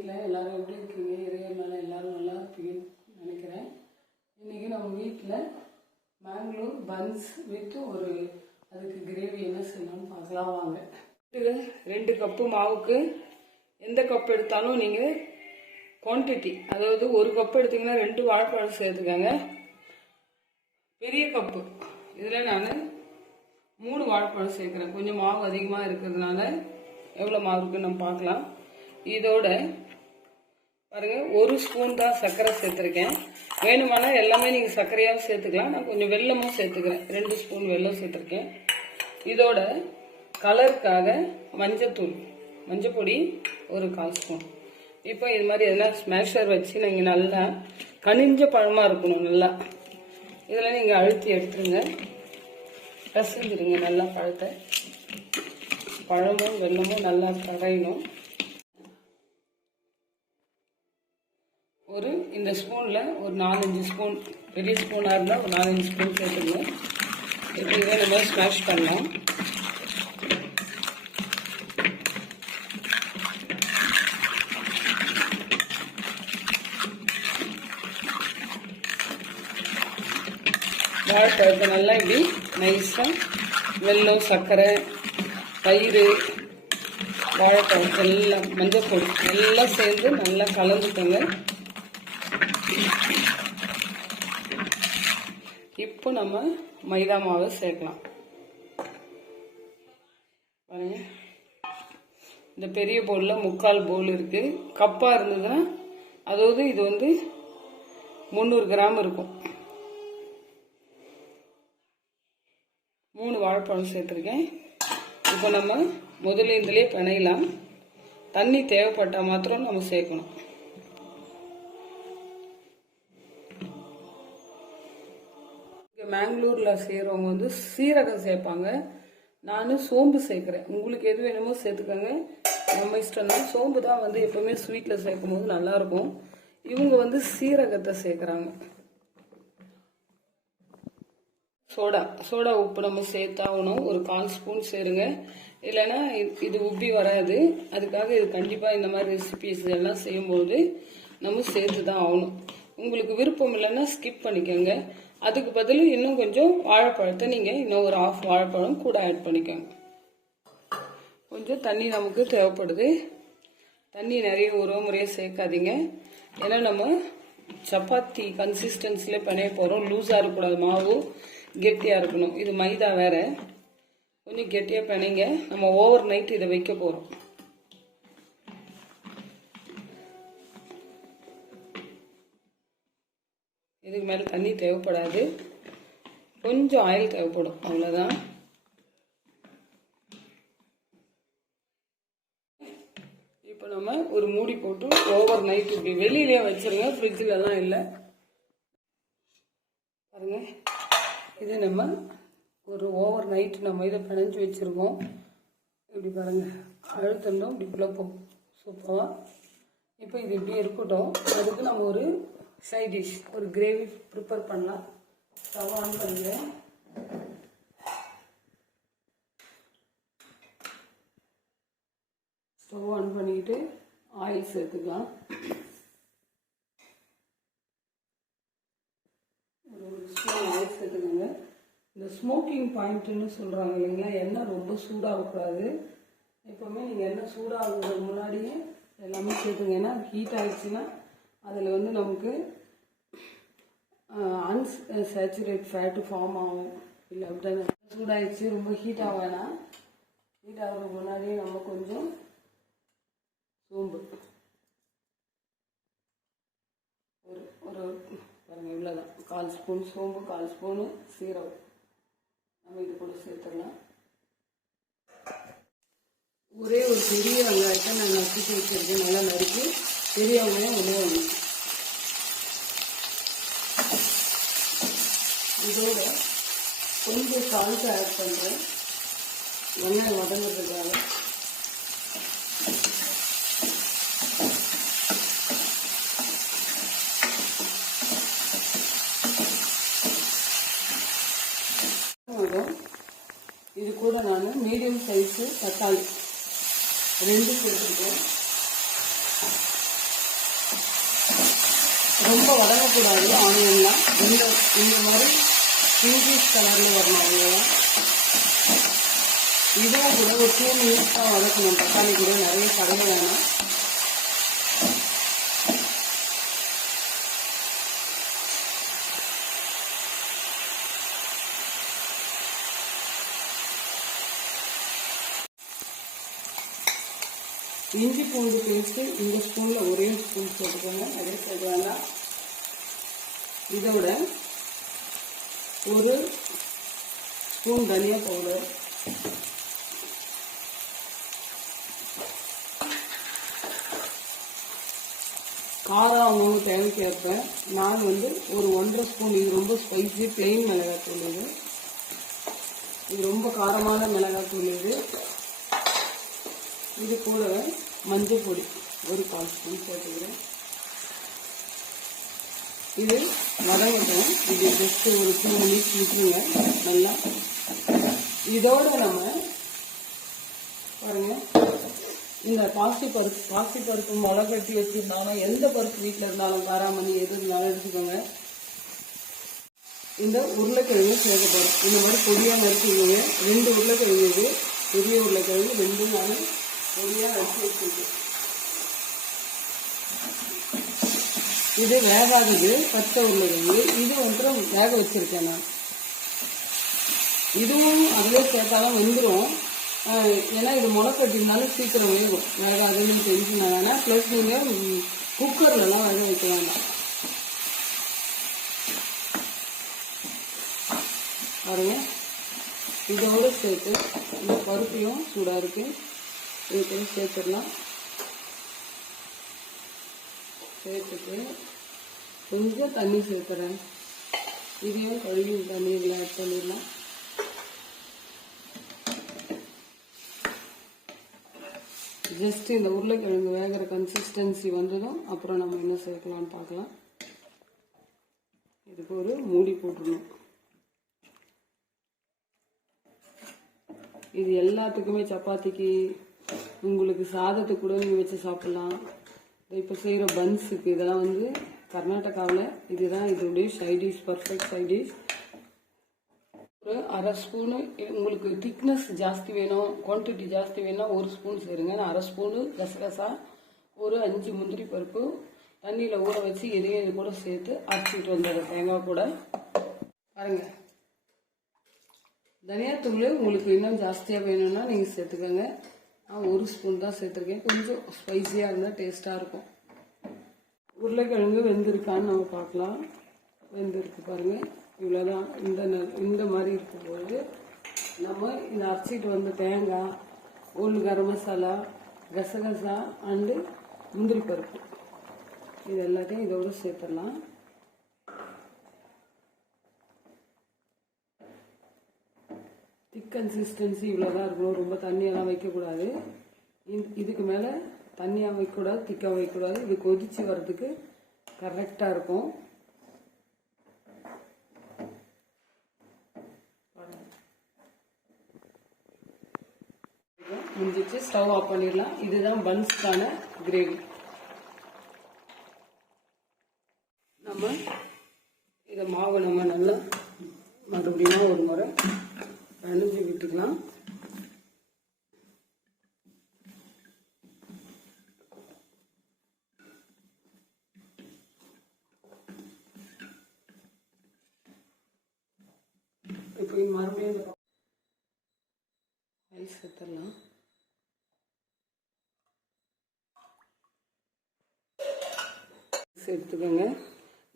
வீட்டில் எல்லோரும் எப்படி இருக்கீங்க? இறைவனால எல்லோரும் நல்லா இருப்பீங்கன்னு நினைக்கிறேன். இன்றைக்கி நம்ம வீட்டில் மேங்களூர் பன்ஸ் வித் அதுக்கு கிரேவி என்ன செய்யணும்னு பார்க்கலாம் வாங்க. 2 கப்பு மாவுக்கு எந்த கப் எடுத்தாலும் நீங்கள் குவான்டிட்டி, அதாவது 1 கப் எடுத்திங்கன்னா 2 வாழைப்பழம் சேர்த்துக்கோங்க. பெரிய கப்பு இதில் நான் 3 வாழைப்பழம் சேர்க்குறேன். கொஞ்சம் மாவு அதிகமாக இருக்கிறதுனால எவ்வளோ மாவு இருக்குன்னு நம்ம பார்க்கலாம். இதோட பாருங்கள், 1 ஸ்பூன் தான் சர்க்கரை சேர்த்துருக்கேன். வேணுமானா எல்லாமே நீங்கள் சர்க்கரையாகவும் சேர்த்துக்கலாம். நான் கொஞ்சம் வெல்லமும் சேர்த்துக்கிறேன். 2 ஸ்பூன் வெல்லம் சேர்த்துருக்கேன். இதோட கலருக்காக மஞ்சள் பொடி 1/4 ஸ்பூன். இப்போ இது மாதிரி எதனா ஸ்மேஷர் வச்சு நீங்கள் நல்லா கனிஞ்ச பழமாக இருக்கணும். நல்லா இதில் நீங்கள் அழுத்தி எடுத்துருங்க, பிசைஞ்சிருங்க. நல்லா பழமும் வெல்லமும் நல்லா கரையணும். இந்த ஸ்பூனில் ஒரு 4-5 ஸ்பூன், பெரிய ஸ்பூனாக இருந்தால் ஒரு 4-5 ஸ்பூன் சேர்த்துக்கணும். இப்போ இதை நம்ம ஸ்மாஷ் பண்ணலாம். வாழைப்பழத்தை நல்லா இப்படி நைஸாக வெல்லம், சர்க்கரை, தயிர், வாழைப்பழம் எல்லாம், மஞ்சள் பொடி எல்லாம் சேர்ந்து நல்லா கலந்துக்கோங்க. இப்போ நம்ம மைதா மாவை சேர்க்கலாம். பாருங்க, இந்த பெரிய பவுலில் 3/4 பவுல் இருக்குது. கப்பாக இருந்ததுன்னா, அதாவது இது 300 கிராம் இருக்கும். 3 வாழைப்பழம் சேர்த்துருக்கேன். இப்போ நம்ம முதல்ல இதிலே பிணையலாம். தண்ணி தேவைப்பட்டால் மாத்திரம் நம்ம சேர்க்கணும். மேங்களூரில் செய்கிறவங்க சீரகம் சேர்ப்பாங்க. நான் சோம்பு சேர்க்குறேன். உங்களுக்கு எது வேணுமோ சேர்த்துக்கோங்க, நம்ம இஷ்டம் தான். சோம்பு தான் எப்போவுமே ஸ்வீட்டில் சேர்க்கும் போது நல்லாயிருக்கும். இவங்க சீரகத்தை சேர்க்குறாங்க. சோடா உப்பு நம்ம சேர்த்தாகணும். ஒரு 1/4 ஸ்பூன் சேருங்க, இல்லைன்னா இது உப்பி வராது. அதுக்காக இது கண்டிப்பாக இந்த மாதிரி ரெசிபிஸ் எல்லாம் செய்யும்போது நம்ம சேர்த்து தான் ஆகணும். உங்களுக்கு விருப்பம் இல்லைன்னா ஸ்கிப் பண்ணிக்கோங்க. அதுக்கு பதில் இன்னும் கொஞ்சம் வாழைப்பழத்தை நீங்கள் இன்னும் ஒரு 1/2 வாழைப்பழம் கூட ஆட் பண்ணிக்கோங்க. கொஞ்சம் தண்ணி நமக்கு தேவைப்படுது. தண்ணி நிறைய ஒரு முறையாக சேர்க்காதீங்க. ஏன்னா நம்ம சப்பாத்தி கன்சிஸ்டன்சியில் பிணைய போகிறோம். லூஸாக இருக்கக்கூடாது, மாவு கெட்டியாக இருக்கணும். இது மைதா வேற, கொஞ்சம் கெட்டியாக பிணைங்க. நம்ம ஓவர் நைட் இதை வைக்க போகிறோம். இதுக்கு மேலே தண்ணி தேவைப்படாது, கொஞ்சம் ஆயில் தேவைப்படும், அவ்வளோதான். இப்போ நம்ம ஒரு மூடி போட்டு ஓவர் நைட் இப்படி வெளியிலே வச்சிருங்க, ஃப்ரிட்ஜிலலாம் இல்லை. பாருங்க, இது நம்ம ஒரு ஓவர் நைட் நம்ம இதை பிணைஞ்சு வச்சுருக்கோம். இப்படி பாருங்கள், அழுத்தணும் இப்படிக்குள்ளே போ சூப்பராக. இப்போ இது இப்படி இருக்கட்டும். அதுக்கு நம்ம ஒரு சைட் டிஷ், ஒரு கிரேவி ப்ரிப்பேர் பண்ணலாம். ஸ்டவ் ஆன் பண்ணுறேன். ஸ்டவ் ஆன் பண்ணிட்டு ஆயில் சேர்த்துக்கலாம். ஒரு ஸ்பூன் ஆயில் சேர்த்துக்கோங்க. இந்த ஸ்மோக்கிங் பாயிண்ட்டுன்னு சொல்கிறாங்க இல்லைங்களா, எண்ணெய் ரொம்ப சூடாகக்கூடாது. எப்போவுமே நீங்கள் எண்ணெய் சூடாகிறதுக்கு முன்னாடியே எல்லாமே சேர்த்துங்க. ஏன்னா ஹீட் ஆகிடுச்சுன்னா அதில் நமக்கு அன்சேச்சுரேட் ஃபேட்டு ஃபார்ம் ஆகும். இல்லை அப்படின்னா சூடாகிடுச்சு, ரொம்ப ஹீட் ஆகவேனா. ஹீட் ஆகிறதுக்கு முன்னாடியே நம்ம கொஞ்சம் சோம்பு ஒரு பாருங்கள், இவ்வளோதான். 1/4 ஸ்பூன் சோம்பு, 1/4 ஸ்பூனு சீரகம் நம்ம இது கூட சேர்த்துடலாம். ஒரே ஒரு பெரிய வெங்காயத்தை நான் நசுக்கி வச்சுருக்கேன். நல்லா நறுக்கி பெரிய வெங்காயம் ஒன்று. இதோட கொஞ்சம் சால்ட் ஆட் பண்ணுறேன், வெங்காயம் வதங்கிறதுக்காக. இது கூட நான் மீடியம் சைஸு தக்காளி 2 சேர்த்துருக்கேன். ரொம்ப வதங்கக்கூடாது. ஆனியன்லாம் இந்த இந்த மாதிரி பிங்கிஷ் கலரில் வரணும். அவ்வளோதான். இதுவும் கூட ஒரு 2 மினிட்ஸ் தான் வதக்கணும். தக்காளி கூட நிறைய கடையை வேணாம். இஞ்சி பூண்டு பேஸ்ட்டு இந்த ஸ்பூனில் ஒரே ஸ்பூன் போட்டுக்கோங்க. நிறைய சேர்க்க வேண்டாம். இதோட ஒரு ஸ்பூன் தனியா பவுடர், காரம் அவங்கவுங்க தேவைக்கு ஏற்பேன். நான் வந்து ஒரு 1.5 ஸ்பூன். இது ரொம்ப ஸ்பைசி பிளெயின் மிளகாத்தூள். இது ரொம்ப காரமான மிளகாத்தூள். இது கூட மஞ்சள் பொடி ஒரு 1/4 ஸ்பூன் சேர்த்துக்கிறேன். இது வதங்கட்டும். இது ஜஸ்ட் ஒரு 2 மினிட்ஸ் விட்டுருங்க நல்லா. இதோட நம்ம பாருங்க, இந்த பாசிப்பருப்பு முளை கட்டி வச்சிருந்தாலும் எந்த பருப்பு வீட்டில் இருந்தாலும் காராமணி எது இருந்தாலும் எடுத்துக்கோங்க. இந்த உருளைக்கிழங்கு சேர்க்க போகிறோம். இந்த மாதிரி பொடியாக நறுக்கிக்கோங்க. 2 உருளைக்கிழங்கு, இது பெரிய உருளைக்கிழங்கு 2 நான் பொடியாக நறுக்கி வச்சிருக்கேன். இது வேகாதது பச்சை உருளைக்கிழங்கு. இது ஒன்றும் வேக வச்சிருக்கேன் நான். இதுவும் அதிலே சேர்த்தாலும் வெந்துடும். ஏன்னா இது முளை கட்டியிருந்தாலும் சீக்கிரம் வேகும். வேகாதுன்னு டென்ஷன் வேணாம். ப்ளஸ் நீங்கள் குக்கர்லலாம் வேக வைக்க வேண்டாம். பாருங்க, இதோடு சேர்த்து இந்த பருப்பையும் சூடாக இருக்கு, இது சேர்த்துடலாம். சேர்த்துட்டு கொஞ்சம் தண்ணி சேர்த்துறேன். இதையும் கழுவி தண்ணீரில் ஆட் பண்ணிடலாம். ஜஸ்ட் இந்த உருளைக்கிழங்கு வேகிற கன்சிஸ்டன்சி வந்ததும் அப்புறம் நம்ம என்ன சேர்க்கலாம்னு பார்க்கலாம். இதுக்கு ஒரு மூடி போட்டுடணும். இது எல்லாத்துக்குமே சப்பாத்திக்கு, உங்களுக்கு சாதத்துக்கு கூட நீங்கள் வச்சு சாப்பிட்லாம். இப்போ செய்கிற பன்ஸுக்கு இதெல்லாம் வந்து கர்நாடகாவில் இதுதான் இதோடைய சைடிஷ், பர்ஃபெக்ட் சைடிஷ். ஒரு 1/2 ஸ்பூனு. உங்களுக்கு திக்னஸ் ஜாஸ்தி வேணும், குவான்டிட்டி ஜாஸ்தி வேணும்னா 1 ஸ்பூன் சேருங்க. நான் 1/2 ஸ்பூனு கசகசா, ஒரு 5 முந்திரி பருப்பு தண்ணியில் ஊற வச்சு இதையும் இது கூட சேர்த்து அரைச்சிட்டு வந்துடுறேன் தேங்காய் கூட. பாருங்க, தனியாத்தூள் உங்களுக்கு இன்னும் ஜாஸ்தியாக வேணும்னா நீங்கள் சேர்த்துக்கோங்க. நான் 1 ஸ்பூன் தான் சேர்த்துருக்கேன். கொஞ்சம் ஸ்பைஸியாக இருந்தால் டேஸ்ட்டாக இருக்கும். உருளைக்கிழங்கு வெந்திருக்கான்னு நம்ம பார்க்கலாம். வெந்திருக்கு பாருங்கள். இவ்வளோதான். இந்த மாதிரி இருக்கும்போது நம்ம இந்த அரைச்சிட்டு வந்த தேங்காய், ஓல் கரம் மசாலா, கசகசா அண்டு முந்திரி பருப்பு இது எல்லாத்தையும் இதோடு சேர்த்துடலாம். திக் கன்சிஸ்டன்சி இவ்வளோதான் இருக்கணும். ரொம்ப தண்ணியெல்லாம் வைக்கக்கூடாது. இதுக்கு மேலே தண்ணியாக வைக்கக்கூடாது, திக்காக வைக்கக்கூடாது. இது கொதிச்சு வர்றதுக்கு கரெக்டாக இருக்கும். முடிஞ்சிச்சு. ஸ்டவ் ஆஃப் பண்ணிடலாம். இதுதான் பன்ஸ்க்கான கிரேவி. நம்ம இதை மாவு நம்ம நல்லா மறுபடியும் ஒரு முறை பிணைஞ்சு விட்டுக்கலாம். இப்போ மறுபடியும் ஐஸ் சேர்த்துடலாம். எடுத்துக்கோங்க.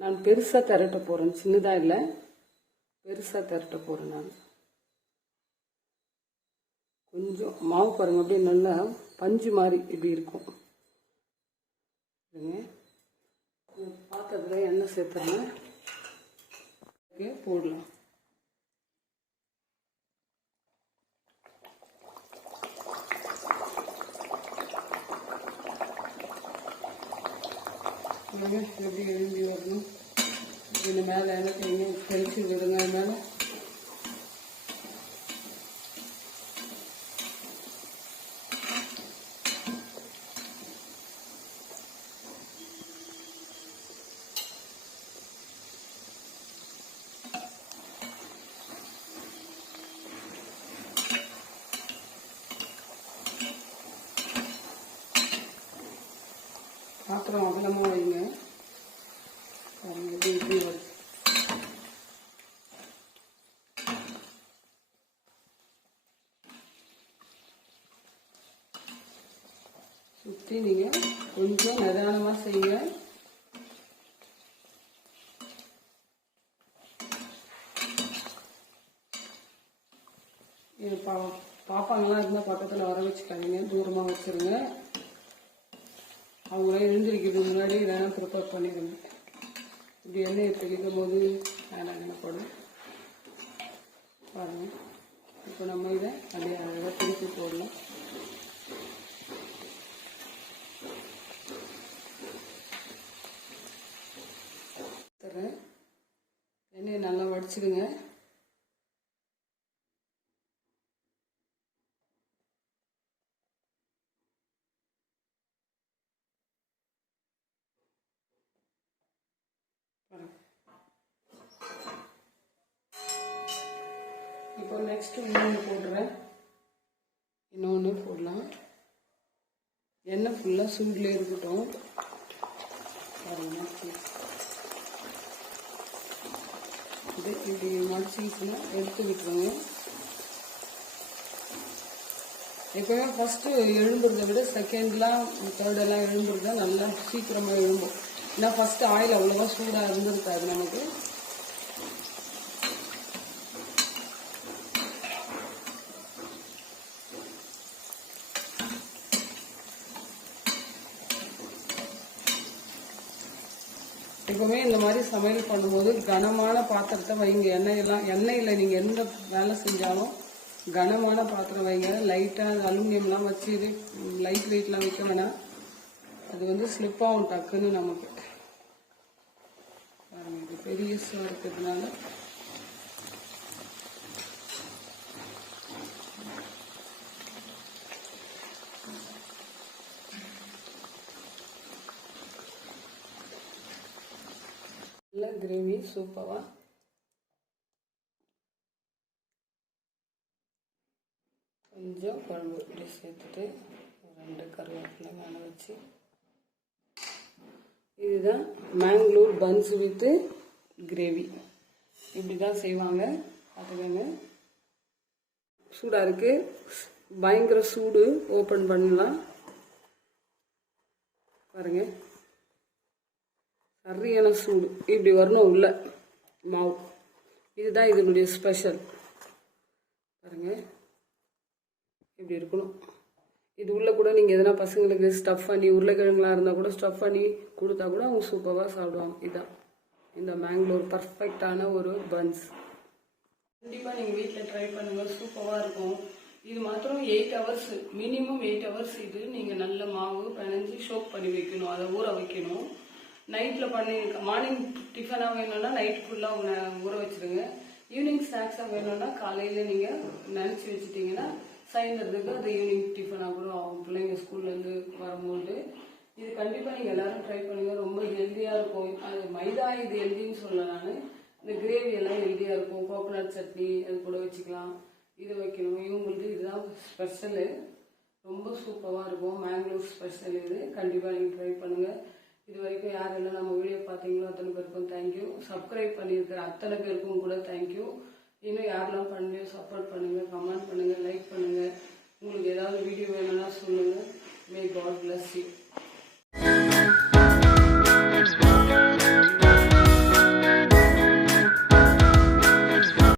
நான் பெருசாக திரட்ட போகிறேன், சின்னதாக இல்லை, பெருசாக திரட்ட போகிறேன். நான் கொஞ்சம் மாவு பாருங்க, அப்படியே நல்லா பஞ்சு மாதிரி இப்படி இருக்கும். பாத்திரத்தில் எண்ணெய் சேர்த்துறேன், போடலாம். எப்படி எழுதி வரணும். இது மேலே எனக்கு எங்கேயும் கழிச்சு விடுங்க. மேலே பாத்திரம் அகலமாக வைங்க. இப்படி இப்படி வருது. சுற்றி நீங்கள் கொஞ்சம் நிதானமாக செய்யுங்க. பாப்பாங்கெல்லாம் இருந்தால் பக்கத்தில் வர வச்சுக்காதீங்க, தூரமாக வச்சுருங்க. அவங்களே எழுந்திரிக்கிறதுக்கு முன்னாடி இதெல்லாம் ப்ரிப்பேர் பண்ணிடுங்க. இப்படி எண்ணெயை தெளிக்கும் போது வேணாம் எண்ணெய் பாருங்கள். இப்போ நம்ம இதை அப்படியே அழகாக திருப்பி போடலாம். எண்ணெயை நல்லா வடிச்சிடுங்க. இப்போ நெக்ஸ்ட் இன்னொன்று போடுறேன். இன்னொன்று போடலாம். எண்ணெய் ஃபுல்லாக சூட்லேயே இருக்கட்டும். இது இப்படி மடிச்சிக்கிச்சுன்னா எடுத்து விட்டுருங்க. எப்போவுமே ஃபஸ்ட்டு எழும்புறதை விட செகண்ட்லாம் தேர்டெல்லாம் எழும்புறது தான் நல்லா சீக்கிரமாக எழும்பும். ஏன்னா ஃபஸ்ட்டு ஆயில் அவ்வளோவா சூடாக இருந்திருக்காது நமக்கு. எப்பவுமே இந்த மாதிரி சமையல் பண்ணும்போது கனமான பாத்திரத்தை வைங்க. எண்ணெயில் நீங்கள் எந்த வேலை செஞ்சாலும் கனமான பாத்திரம் வைங்க. லைட்டாக அலுமினியம்லாம் வச்சு லைட் வெயிட்லாம் வைக்க வேணாம். அது வந்து ஸ்லிப் ஆகும் டக்குன்னு நமக்கு. இது பெரிய இருக்கிறதுனால கிரேவி சூப்பராக கொஞ்சம் குழம்பு இப்படி சேர்த்துட்டு 2 கருவேப்பிலை மேலே வச்சு, இதுதான் மேங்களூர் பன்ஸ் வித் கிரேவி. இப்படி தான் செய்வாங்க. பார்த்துக்கோங்க. சூடாக இருக்குது, பயங்கர சூடு. ஓப்பன் பண்ணலாம் பாருங்க. சரியான சூடு. இப்படி வரணும் உள்ள மாவு. இதுதான் இதனுடைய ஸ்பெஷல். பாருங்க இப்படி இருக்கணும். இது உள்ள கூட நீங்கள் எதனா பசங்களுக்கு ஸ்டஃப் பண்ணி, உருளைக்கிழங்குலாம் இருந்தால் கூட ஸ்டஃப் பண்ணி கொடுத்தா கூட அவங்க சூப்பராக சாப்பிடுவாங்க. இதுதான் இந்த மேங்களூர் பர்ஃபெக்டான ஒரு பன்ஸ். கண்டிப்பாக நீங்கள் வீட்டில் ட்ரை பண்ணுங்கள், சூப்பராக இருக்கும். இது மாத்திரம் 8 hours, மினிமம் 8 hours இது நீங்கள் நல்ல மாவு பிணைஞ்சி ஷோக் பண்ணி வைக்கணும். அதை ஊற வைக்கணும். நைட்டில் பண்ணி மார்னிங் டிஃபனாக வேணும்னா நைட் ஃபுல்லாக ஊற வச்சுருங்க. ஈவினிங் ஸ்நாக்ஸாக வேணும்னா காலையில் நீங்கள் நினச்சி வச்சுட்டிங்கன்னா சாயந்தரத்துக்கு அது ஈவினிங் டிஃபனாக கூட ஆகும் பிள்ளைங்க ஸ்கூல்லேருந்து வரும்போது. இது கண்டிப்பாக நீங்கள் எல்லோரும் ட்ரை பண்ணுங்கள். ரொம்ப ஹெல்த்தியாக இருக்கும். அது மைதா இது ஹெல்த்தின்னு சொல்ல நான். இந்த கிரேவி எல்லாம் ஹெல்த்தியாக இருக்கும். கோகோனட் சட்னி அது கூட வச்சுக்கலாம். இது வைக்கணும். இவங்களுக்கு இதுதான் ஸ்பெஷலு. ரொம்ப சூப்பராக இருக்கும். மேங்களூர் ஸ்பெஷல் இது. கண்டிப்பாக நீங்கள் ட்ரை பண்ணுங்கள். இது வரைக்கும் யாரெல்லாம் நம்ம வீடியோ பார்த்தீங்களோ அத்தனை பேருக்கும் தேங்க்யூ. சப்ஸ்கிரைப் பண்ணியிருக்கிற அத்தனை பேருக்கும் கூட தேங்க்யூ. இன்னும் யாரெல்லாம் பண்ணியோ சப்போர்ட் பண்ணுங்கள், கமெண்ட் பண்ணுங்கள், லைக் பண்ணுங்கள். உங்களுக்கு ஏதாவது வீடியோ வேணும்னா சொல்லுங்கள். May God bless you.